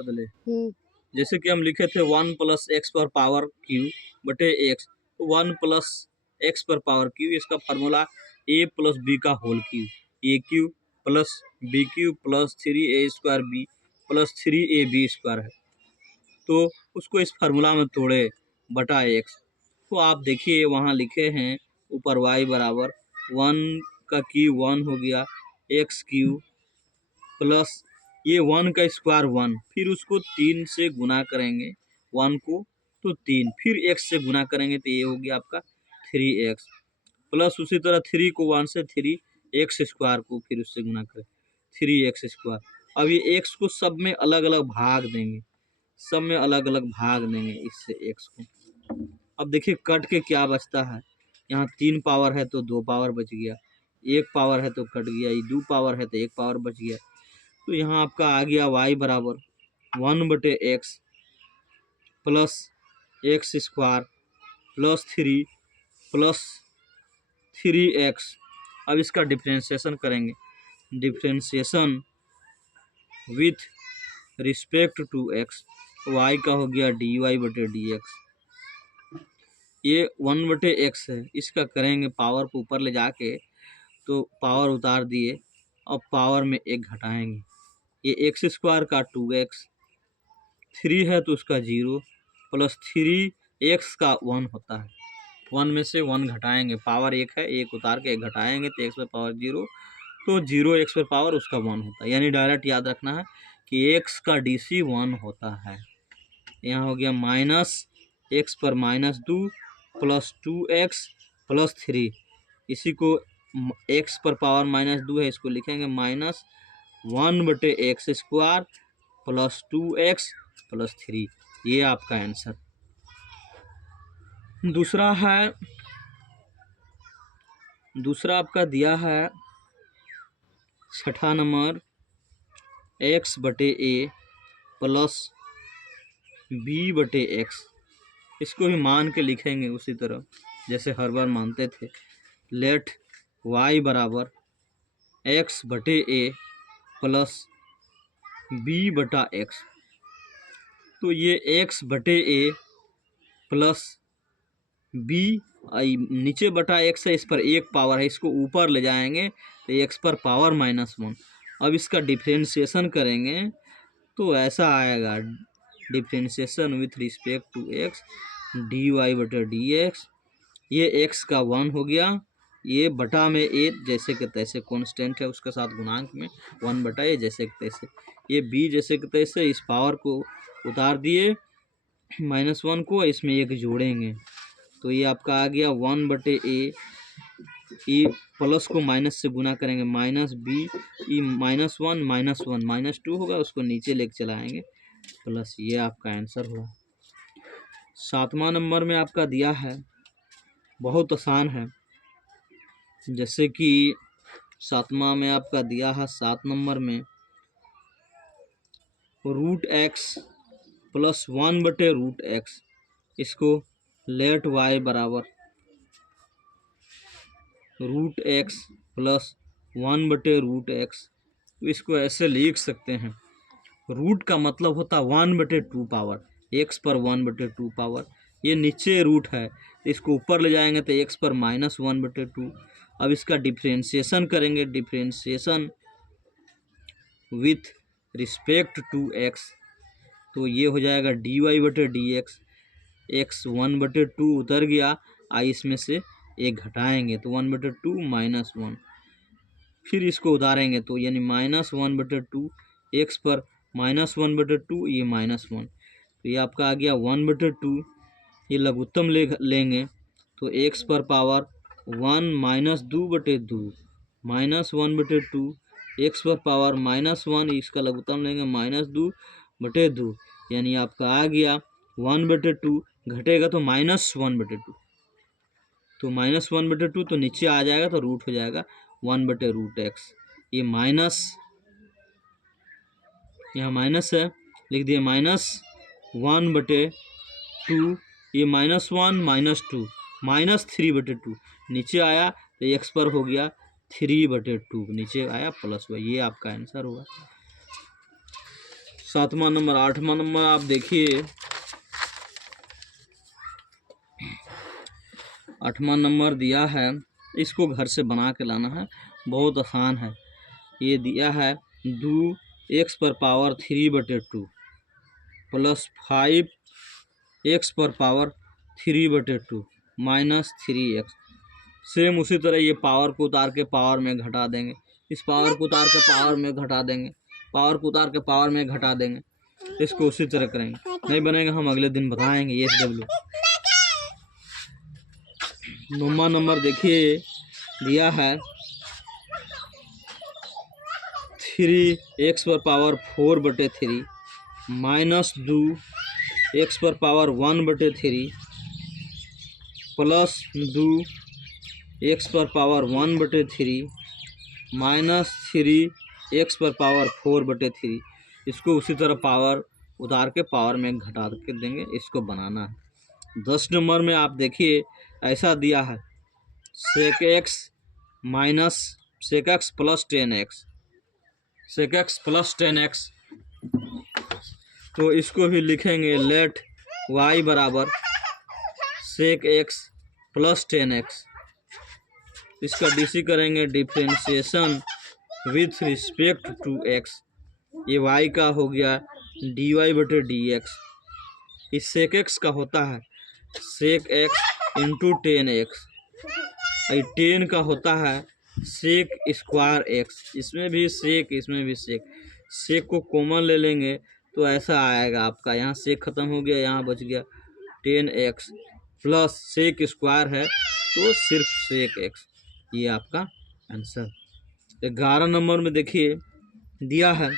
बदले। जैसे कि हम लिखे थे 1 प्लस एक्स पर पावर क्यू बटे एक्स, तो 1 प्लस एक्स पर पावर क्यू, इसका फार्मूला ए प्लस बी का whole q, a q plus b q plus 3a square b plus 3ab square है। तो उसको इस फार्मूला में तोड़े बटा एक्स, तो आप देखिए वहाँ लिखे हैं ऊपर y बराबर 1 का क्यू 1 हो गया, एक्स क्यू प्लस ये 1 का स्क्वायर 1, फिर उसको 3 से गुना करेंगे 1 को तो 3, फिर x से गुना करेंगे तो ये हो गया आपका 3x प्लस उसी तरह 3 को 1 से 3x स्क्वायर को फिर उससे गुना करें 3x स्क्वायर। अब ये x को सब में अलग अलग भाग देंगे, सब में अलग अलग भाग देंगे इससे x को। अब देखिए कट के क्या बचता है, यहाँ 3 पावर है तो 2 पावर बच गया, 1 पावर है तो कट गया, ये 2 पावर है तो 1 पावर बच गया। तो यहाँ आपका आ गया y बराबर 1 बटे x plus x square plus 3 plus 3x। अब इसका डिफ्रेंशिएशन करेंगे, differentiation with respect to x, y का हो गया dy बटे dx, ये 1 बटे एक्स है, इसका करेंगे पावर को ऊपर ले जाके तो पावर उतार दिए, अब पावर में 1 घटाएंगे, ये एक्स स्क्वायर का 2x, 3 है तो उसका 0 प्लस 3x का 1 होता है, 1 में से 1 घटाएंगे, पावर 1 है, 1 उतार के 1 घटाएंगे तो x पर पावर 0, तो 0 x पर पावर उसका 1 होता है। यानी डायरेक्ट याद रखना है कि x का DC 1 होता है। यहाँ हो गया माइनस एक्स पर -2 प्लस 2x प्लस 3, इसी को x पर पावर -2 है, इसको लिखेंगे -1 बटे x square plus 2x plus 3, ये आपका आंसर। दूसरा आपका दिया है 6ठा नंबर x बटे a प्लस b बटे x, इसको भी मान के लिखेंगे उसी तरह जैसे हर बार मानते थे। लेट y बराबर x बटे a प्लस b बटा x, तो ये x बटे a प्लस b नीचे बटा x है, इस पर 1 पावर है, इसको ऊपर ले जाएंगे तो x पर पावर -1। अब इसका डिफ्रेंशिएशन करेंगे तो ऐसा आएगा, differentiation with respect to x dy बटे dx, ये x का 1 हो गया, ये बटा में a जैसे के तैसे कांस्टेंट है, उसके साथ गुणांक में 1 बटा a जैसे के तैसे, ये b जैसे के तैसे, इस पावर को उतार दिए -1 को, इसमें 1 जोड़ेंगे तो ये आपका आ गया 1 बटे a, ई प्लस को माइनस से गुना करेंगे -b, ई -1 -2 होगा, उसको नीचे लेके चलाएंगे प्लस, ये आपका आंसर हुआ। 7वां नंबर में आपका दिया है, बहुत आसान है, जैसे कि 7वां में आपका दिया है 7 नंबर में √x प्लस 1 बटे √x, इसको लेट y बराबर √x प्लस 1 बटे √x, इसको ऐसे लिख सकते हैं, रूट का मतलब होता है 1 बटे 2 पावर, x पर 1 बटे 2 पावर, ये नीचे रूट है, इसको ऊपर ले जाएंगे तो x पर -1 बटे 2। अब इसका डिफ्रेंशिएशन करेंगे, differentiation with respect to x, तो ये हो जाएगा dy बटे dx, x 1 बटे 2 उतर गया, इसमें से 1 घटाएंगे तो 1 बटे 2 -1, फिर इसको उतारेंगे तो यानी -1 बटे 2, x पर -1 बटे 2, ये -1, तो ये आपका आ गया 1 बटे 2, ये लघुत्तम लेंगे तो x पर पावर 1 -2 बटे 2 -1 बटे 2, x पर पावर -1, इसका लघुत्तम लेंगे -2 बटे 2, यानी आपका आ गया 1 बटे 2, घटेगा तो -1 बटे 2, तो -1 बटे 2 तो नीचे आ जाएगा तो रूट हो जाएगा 1 बटे √x, ये माइनस, यहाँ माइनस है, लिख दिए -1 बटे 2, ये -1 -2 -3 बटे 2, नीचे आया तो x पर हो गया 3 बटे 2, नीचे आया प्लस हुआ, ये आपका आंसर हुआ। 7वां नंबर। 8वां नंबर आप देखिए, 8वां नंबर दिया है, इसको घर से बना के लाना है, बहुत आसान है। ये दिया है 2x⁻³ plus 5x⁻³ minus 3x। Same उसी तरह ये पावर को उतार के पावर में घटा देंगे, इस पावर को उतार के पावर में घटा देंगे, पावर को उतार के पावर में घटा देंगे। इसको उसी तरह करेंगे, नहीं बनेगा हम अगले दिन बताएंगे। ये SW। 9वां नंबर देखिए, दिया है 3x⁻⁴/3 minus 2x⁻⁴ plus 2x⁻⁴ minus 3x⁻⁴/3। इसको उसी तरह पावर उतार के पावर में घटा के देंगे, इसको बनाना है। 10 नंबर में आप देखिए, ऐसा दिया है sec x plus 10x, sec x plus 10x। तो इसको भी लिखेंगे लेट y बराबर sec x प्लस 10x। इसका DC करेंगे, differentiation with respect to x। ये y का हो गया dy/dx। इस sec x का होता है sec x इंटू 10x। 10 का होता है sec स्क्वायर x। इसमें भी sec, इसमें भी sec। sec को कॉमन ले लेंगे तो ऐसा आएगा आपका, यहाँ sec खत्म हो गया, यहाँ बच गया 10x प्लस sec स्क्वायर है तो सिर्फ sec x। ये आपका आंसर। 11 नंबर में देखिए, दिया है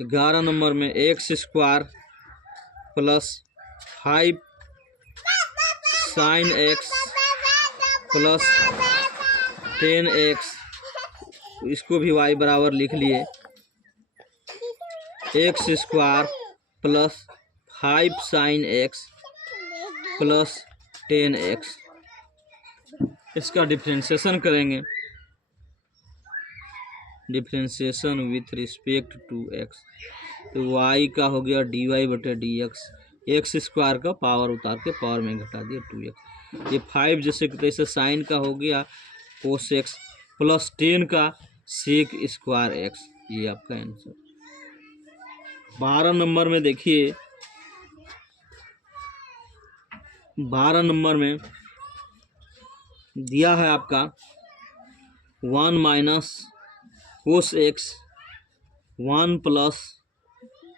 11 नंबर में x² plus 5 sin x plus 10x। इसको भी y बराबर लिख लिए x² plus 5 sin x plus 10x। इसका डिफ्रेंशिएशन करेंगे, differentiation with respect to x। तो y का हो गया dy/dx। x² का पावर उतार के पावर में घटा दिया 2x। ये 5 जैसे कि तैसे साइन का हो गया cos x प्लस 10 का sec स्क्वायर x। ये आपका आंसर। 12 नंबर में देखिए, 12 नंबर में दिया है आपका 1 minus cos x 1 plus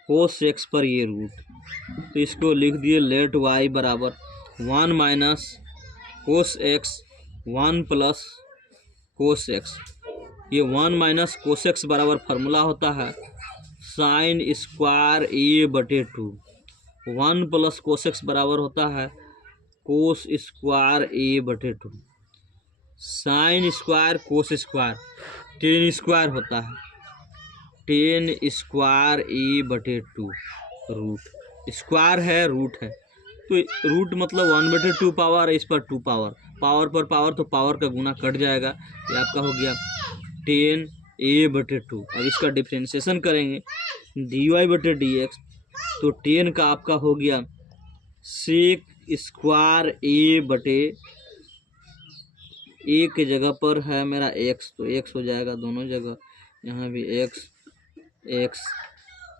cos x पर ये रूट। तो इसको लिख दिए लेट y बराबर 1 minus cos x 1 plus cos x। ये 1 माइनस cos x बराबर फार्मूला होता है sine square a/2। 1 plus cos x बराबर होता है cos square a/2। Sine square cos square 10 square होता है 10 स्क्वायर a/2। रूट स्क्वायर है, रूट है, तो रूट मतलब 1/2 पावर, इस पर 2 पावर, पावर पर पावर तो पावर का गुना कट जाएगा। ये आपका हो गया 10 a/2। अब इसका डिफ्रेंशिएशन करेंगे dy/dx। तो 10 का आपका हो गया sec स्क्वायर a के जगह पर है मेरा x, तो x हो जाएगा दोनों जगह, यहाँ भी x।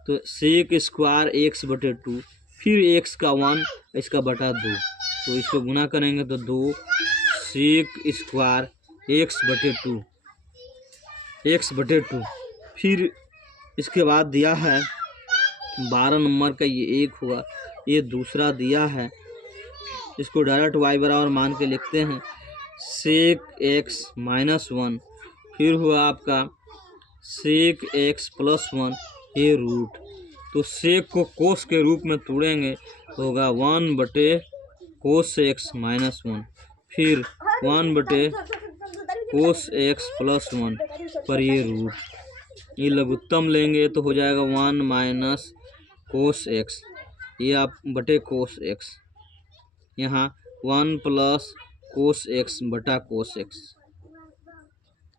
तो sec स्क्वायर x/2, फिर x का 1, इसका बटा 2, तो इसको गुना करेंगे तो 2 sec स्क्वायर x/2। फिर इसके बाद दिया है 12 नंबर का ये 1 हुआ, ये दूसरा दिया है, इसको डायरेक्ट y बराबर मान के लिखते हैं sec x माइनस 1। फिर हुआ आपका sec x प्लस 1, ये रूट। तो sec को cos के रूप में तोड़ेंगे तो होगा 1/cos x माइनस 1, फिर 1/cos x प्लस 1 पर ये रूट। ये लघुत्तम लेंगे तो हो जाएगा 1 माइनस cos x, ये आप बटे cos x, यहाँ 1 प्लस cos x बटा cos x।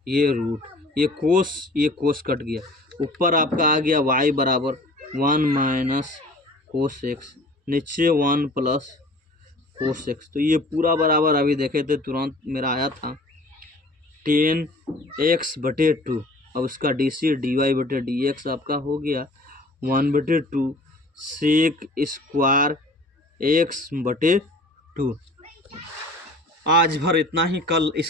ये रूट, ये कोस कट गया ऊपर आपका आ गया y बराबर 1 माइनस कोस एक्स, नीचे 1 प्लस कोस एक्स। तो ये पूरा बराबर अभी देखे थे तुरंत मेरा आया था 10x/2। अब इसका डी वाई बटे डी एक्स आपका हो गया 1/2 सेक स्क्वायर x/2। आज भर इतना ही, कल इसके